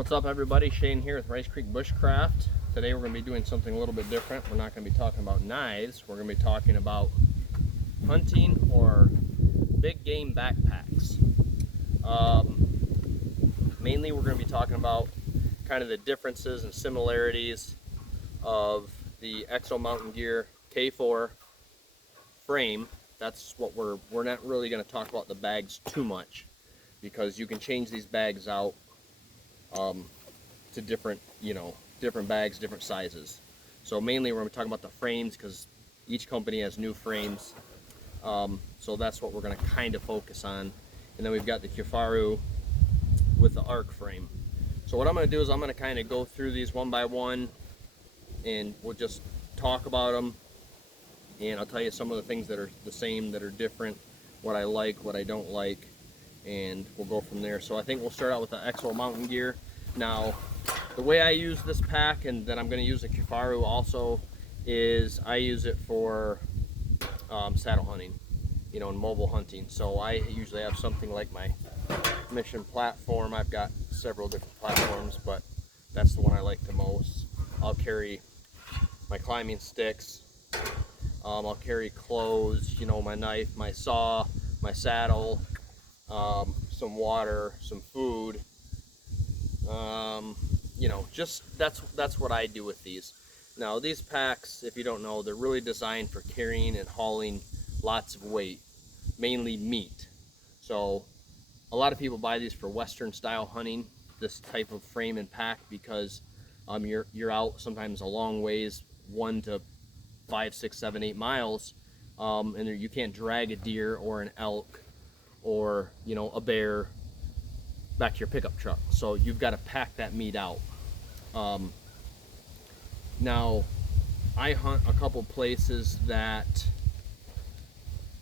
What's up, everybody? Shane here with Rice Creek Bushcraft. Today we're going to be doing something a little bit different. We're not going to be talking about knives. We're going to be talking about hunting or big game backpacks. Mainly we're going to be talking about kind of the differences and similarities of the Exo Mountain Gear K4 frame. That's what we're not really going to talk about the bags too much, because you can change these bags out to different, different bags, different sizes. So mainly we're going to talk about the frames, because each company has new frames. So that's what we're going to kind of focus on. And then we've got the kifaru with the arc frame. So what I'm going to do is I'm going to kind of go through these one by one, and we'll just talk about them. And I'll tell you some of the things that are the same, that are different, what I like, what I don't like, and we'll go from there. So I think we'll start out with the Exo Mountain Gear. Now, the way I use this pack, and then I'm going to use the kifaru also, is I use it for saddle hunting, and mobile hunting. So I usually have something like my mission platform. I've got several different platforms, but that's the one I like the most. I'll carry my climbing sticks. I'll carry clothes, my knife, my saw, my saddle, some water, some food. Just that's what I do with these. Now, these packs, if you don't know, they're really designed for carrying and hauling lots of weight, mainly meat. So a lot of people buy these for Western style hunting, this type of frame and pack, because you're out sometimes a long ways, 1 to 5, 6, 7, 8 miles, and you can't drag a deer or an elk or a bear back to your pickup truck. So you've got to pack that meat out. Now, I hunt a couple places that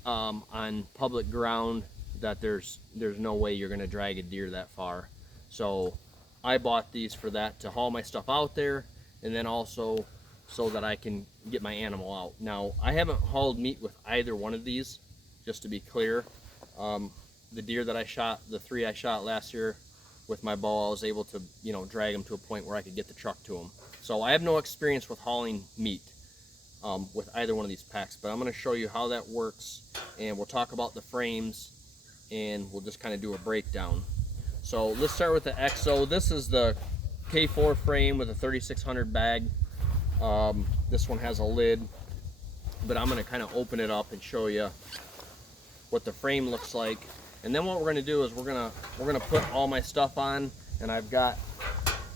on public ground that there's no way you're going to drag a deer that far. So I bought these for that, to haul my stuff out there, and then also so that I can get my animal out. Now, I haven't hauled meat with either one of these, just to be clear. The deer that I shot, the 3 I shot last year with my bow, I was able to, drag them to a point where I could get the truck to them. So I have no experience with hauling meat with either one of these packs, but I'm going to show you how that works, and we'll talk about the frames, and we'll just kind of do a breakdown. So let's start with the Exo. This is the K4 frame with a 3600 bag. This one has a lid, but I'm going to kind of open it up and show you what the frame looks like. And then what we're going to do is we're going to put all my stuff on, and I've got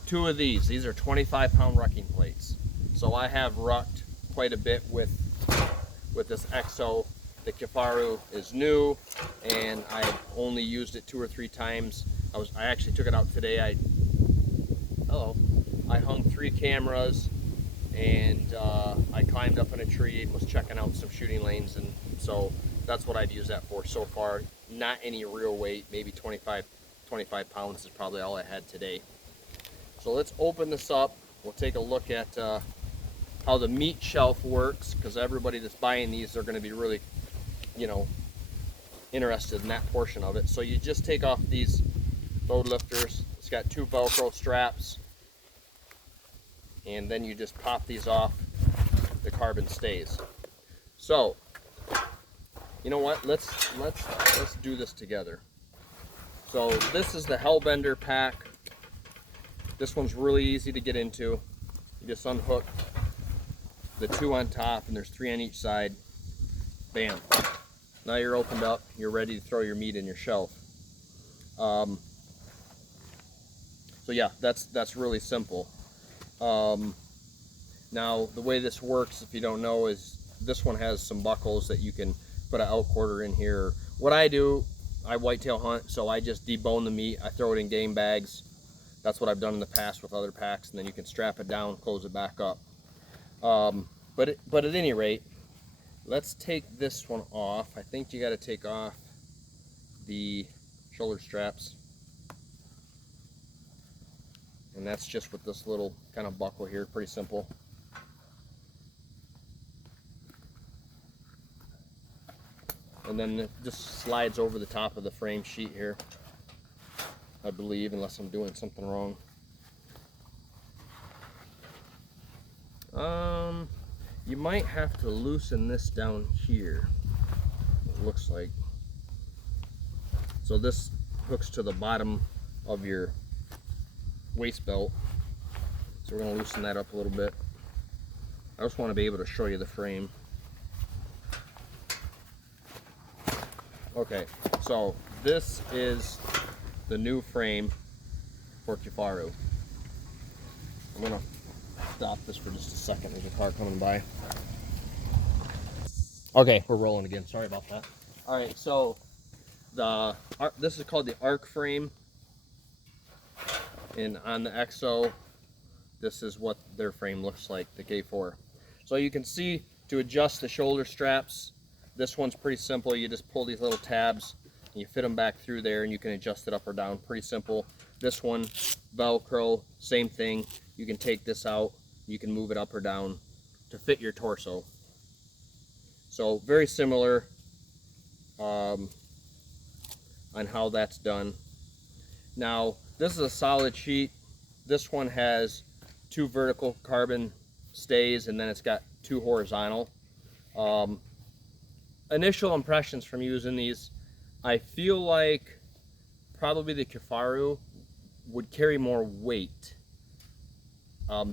2 of these. These are 25-pound rucking plates. So I have rucked quite a bit with this Exo. The kifaru is new, and I've only used it 2 or 3 times. I actually took it out today. I hung 3 cameras, and I climbed up in a tree and was checking out some shooting lanes, and so that's what I've used that for so far. Not any real weight, maybe 25 pounds is probably all I had today. So let's open this up. We'll take a look at how the meat shelf works, because everybody that's buying these, they're going to be really, interested in that portion of it. So you just take off these load lifters. It's got 2 Velcro straps, and then you just pop these off. The carbon stays. So you know what? Let's do this together. So this is the Hellbender pack. This one's really easy to get into. You just unhook the 2 on top, and there's 3 on each side. Bam. Now you're opened up. You're ready to throw your meat in your shelf. So yeah, that's really simple. Now the way this works, if you don't know, is this one has some buckles that you can put an elk quarter in here. What I do, I whitetail hunt, so I just debone the meat. I throw it in game bags. That's what I've done in the past with other packs, and then you can strap it down, close it back up. But at any rate, let's take this one off. I think you got to take off the shoulder straps, and that's just with this little kind of buckle here. Pretty simple. And then it just slides over the top of the frame sheet here, I believe, unless I'm doing something wrong. You might have to loosen this down here, it looks like. So this hooks to the bottom of your waist belt. So we're gonna loosen that up a little bit. I just want to be able to show you the frame. Okay, so this is the new frame for Kifaru. I'm gonna stop this for just a second. There's a car coming by. Okay, we're rolling again. Sorry about that. All right, so this is called the arc frame, and on the EXO, this is what their frame looks like, the K4. So you can see to adjust the shoulder straps, this one's pretty simple. You just pull these little tabs and you fit them back through there, and you can adjust it up or down. Pretty simple. This one, Velcro, same thing. You can take this out, you can move it up or down to fit your torso. So very similar on how that's done. Now this is a solid sheet. This one has 2 vertical carbon stays, and then it's got 2 horizontal. Initial impressions from using these, I feel like probably the Kifaru would carry more weight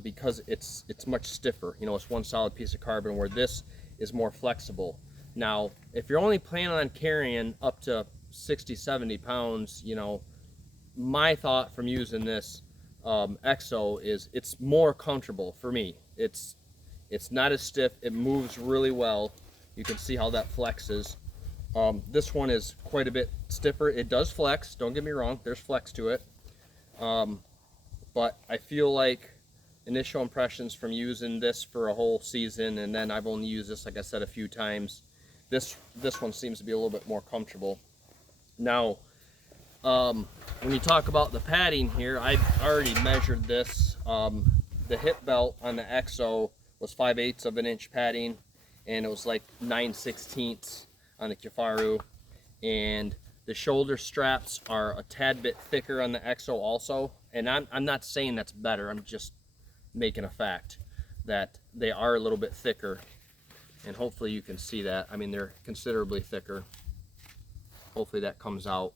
because it's much stiffer. You know, it's one solid piece of carbon, where this is more flexible. Now, if you're only planning on carrying up to 60, 70 pounds, you know, my thought from using this EXO is it's more comfortable for me. It's not as stiff. It moves really well. You can see how that flexes. This one is quite a bit stiffer. It does flex, don't get me wrong, there's flex to it. But I feel like initial impressions from using this for a whole season, and then I've only used this, like I said, a few times, this one seems to be a little bit more comfortable. Now, when you talk about the padding here, I already measured this. The hip belt on the EXO was 5/8 of an inch padding, and it was like 9/16 on the Kifaru. And the shoulder straps are a tad bit thicker on the EXO also. And I'm not saying that's better, I'm just making a fact that they are a little bit thicker. And hopefully you can see that. I mean, they're considerably thicker. Hopefully that comes out.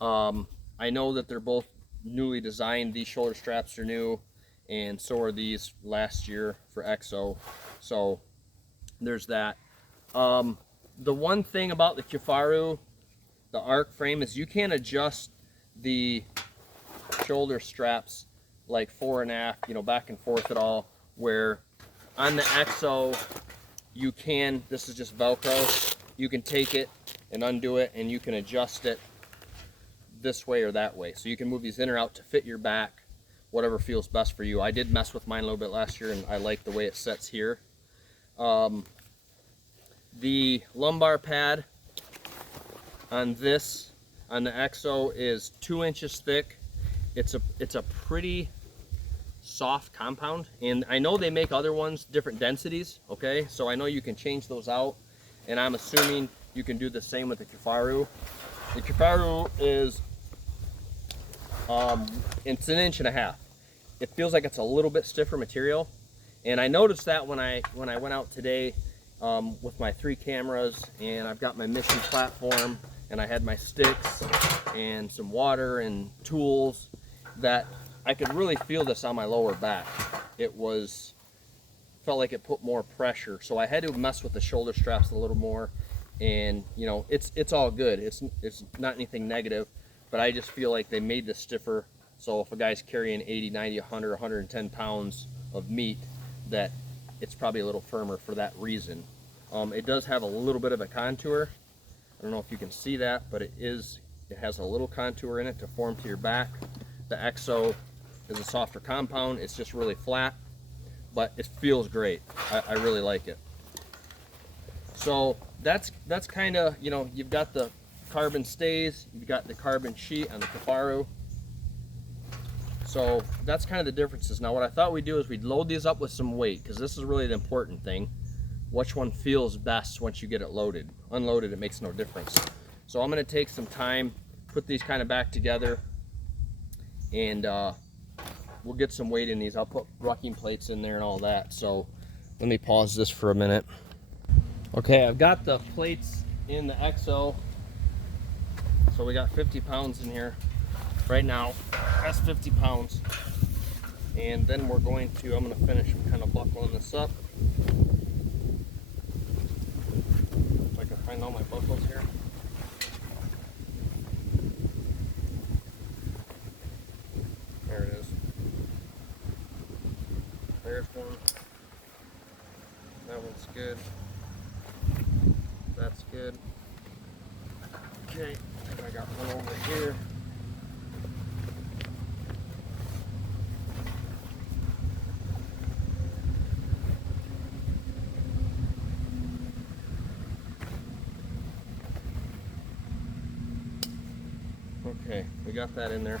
I know that they're both newly designed. These shoulder straps are new, and so are these last year for EXO. So there's that. The one thing about the Kifaru, the arc frame, is you can't adjust the shoulder straps like fore and aft, you know, back and forth at all, where on the EXO you can, this is just Velcro, you can take it and undo it, and you can adjust it this way or that way. So you can move these in or out to fit your back, whatever feels best for you. I did mess with mine a little bit last year, and I like the way it sets here. The lumbar pad on this, on the EXO, is 2 inches thick. It's a pretty soft compound, and I know they make other ones different densities, okay? So I know you can change those out, and I'm assuming you can do the same with the Kifaru. The Kifaru is, it's 1.5 inches. It feels like it's a little bit stiffer material, and I noticed that when I went out today with my 3 cameras, and I've got my mission platform, and I had my sticks and some water and tools, that I could really feel this on my lower back. Felt like it put more pressure, so I had to mess with the shoulder straps a little more. And you know, it's all good. It's not anything negative, but I just feel like they made this stiffer. So if a guy's carrying 80, 90, 100, 110 pounds of meat, that it's probably a little firmer for that reason. It does have a little bit of a contour. I don't know if you can see that, but it has a little contour in it to form to your back. The EXO is a softer compound. It's just really flat, but it feels great. I really like it. So that's kind of, you know, you've got the carbon stays, you've got the carbon sheet on the Kifaru. So that's kind of the differences. Now what I thought we'd do is we'd load these up with some weight, because this is really the important thing. Which one feels best once you get it loaded? Unloaded, it makes no difference. So I'm going to take some time, put these kind of back together, and we'll get some weight in these. I'll put rucking plates in there and all that. So let me pause this for a minute. Okay, I've got the plates in the XO. So we got 50 pounds in here right now. That's 50 pounds. And then we're going to, I'm going to finish kind of buckling this up. If I can find all my buckles here. There it is. There's one. That one's good. That's good. Okay, and I got one over here. Okay, we got that in there.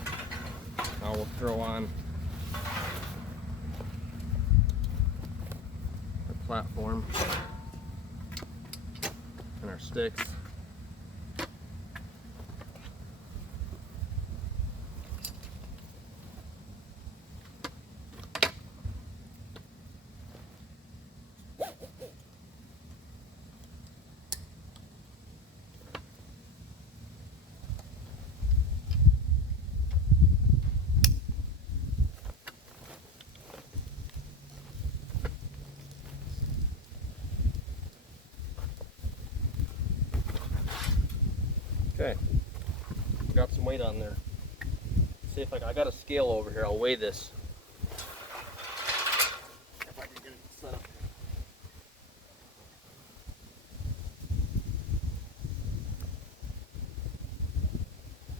Now we'll throw on the platform and our sticks. Okay, got some weight on there. See if I got a scale over here. I'll weigh this. If I can get it set up.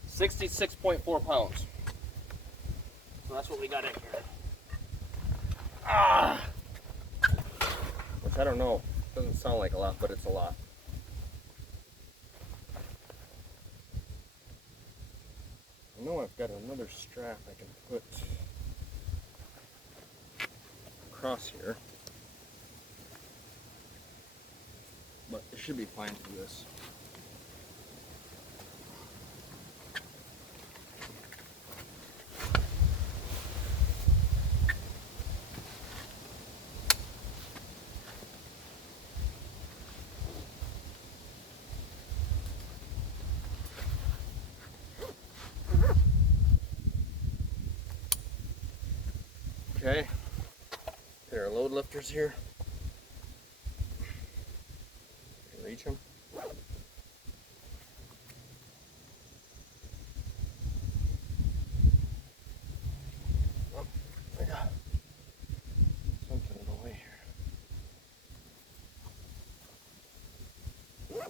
66.4 pounds. So that's what we got in here. Which I don't know. Doesn't sound like a lot, but it's a lot. I know I've got another strap I can put across here, but it should be fine for this. Okay, pair of load lifters here. Can you reach them? Oh, I got something in the way here.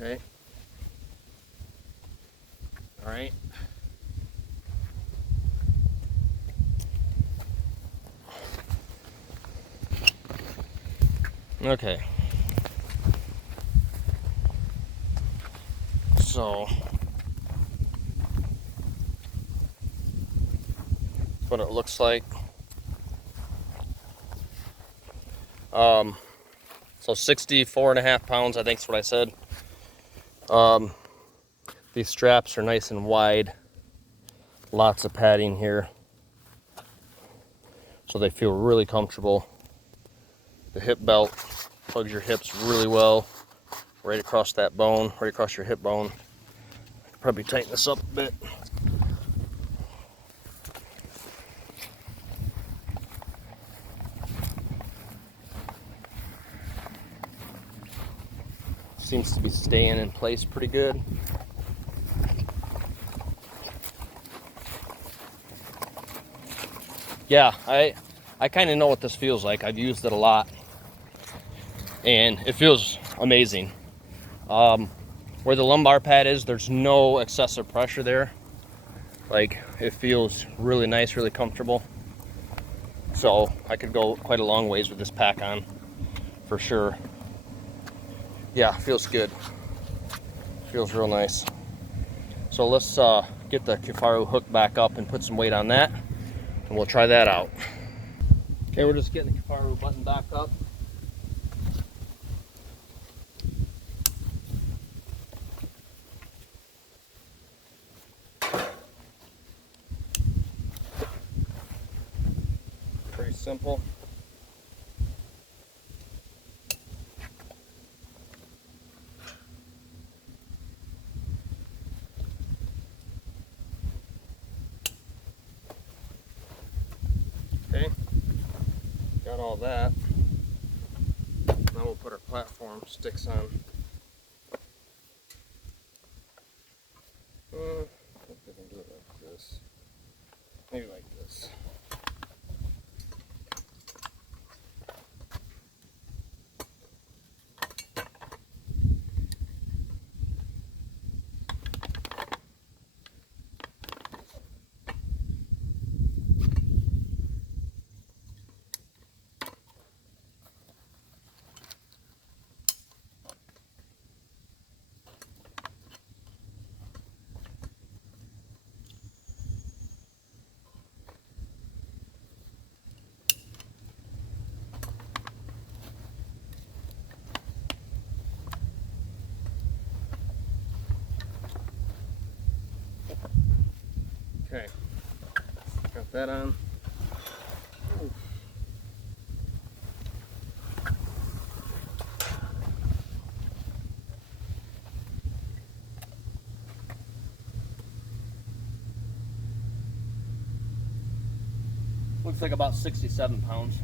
Okay. All right. Okay, so that's what it looks like. So 64.5 pounds, I think is what I said. These straps are nice and wide, lots of padding here, so they feel really comfortable. The hip belt plugs your hips really well, right across that bone, right across your hip bone. Probably tighten this up a bit. Seems to be staying in place pretty good. Yeah, I kind of know what this feels like. I've used it a lot, and it feels amazing. Where the lumbar pad is, there's no excessive pressure there. Like, it feels really nice, really comfortable. So I could go quite a long ways with this pack on, for sure. Yeah, feels good. Feels real nice. So let's get the kifaru hook back up and put some weight on that, and we'll try that out. Okay, we're just getting the kifaru button back up. simple. Okay, got all that. Now we'll put our platform sticks on. I think we can do it like this. Maybe like this. Okay, got that on. Ooh. Looks like about 67 pounds.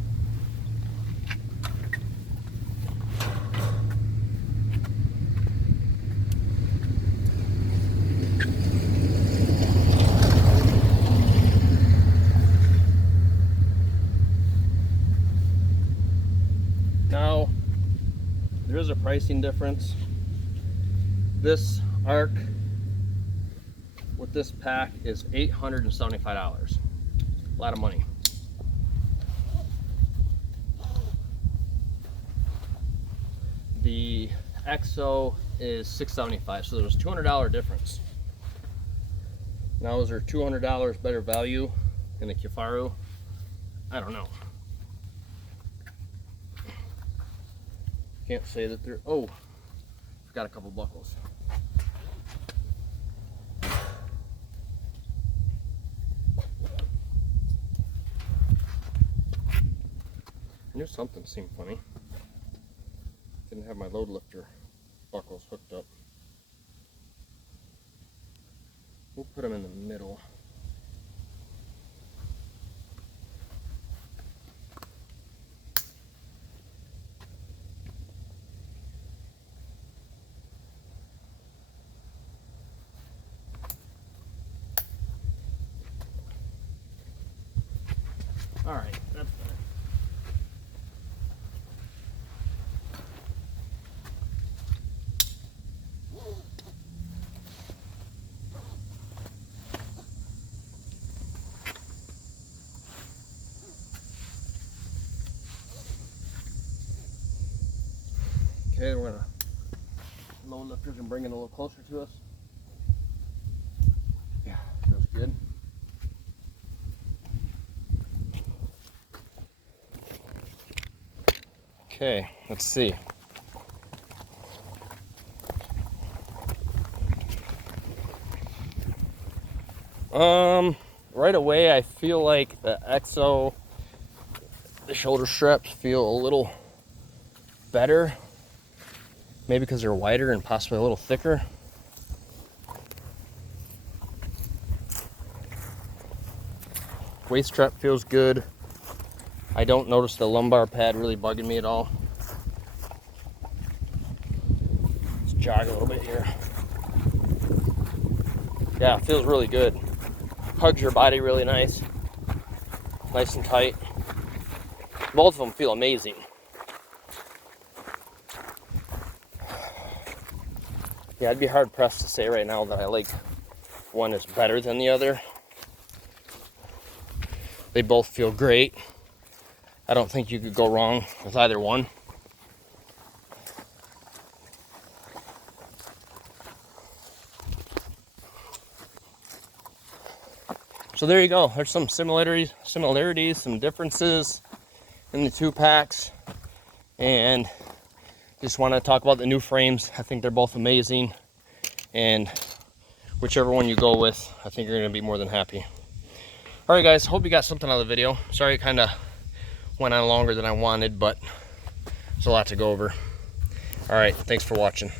Now, there is a pricing difference. This arc with this pack is $875. A lot of money. The EXO is $675, so there's a $200 difference. Now, is there $200 better value in the Kifaru? I don't know. Can't say that they're, oh, forgot a couple buckles. I knew something seemed funny. Didn't have my load lifter buckles hooked up. We'll put them in the middle. All right, that's better. Okay, we're gonna load lifters and bring it a little closer to us. Yeah, feels good. Okay, let's see. Right away I feel like the EXO, the shoulder straps feel a little better. Maybe because they're wider and possibly a little thicker. Waist strap feels good. I don't notice the lumbar pad really bugging me at all. Let's jog a little bit here. Yeah, it feels really good. Hugs your body really nice. Nice and tight. Both of them feel amazing. Yeah, I'd be hard pressed to say right now that I like one is better than the other. They both feel great. I don't think you could go wrong with either one. So there you go. There's some similarities, some differences in the two packs. And just want to talk about the new frames. I think they're both amazing. And whichever one you go with, I think you're going to be more than happy. All right, guys. Hope you got something out of the video. Sorry it kind of went on longer than I wanted, but it's a lot to go over. All right, thanks for watching.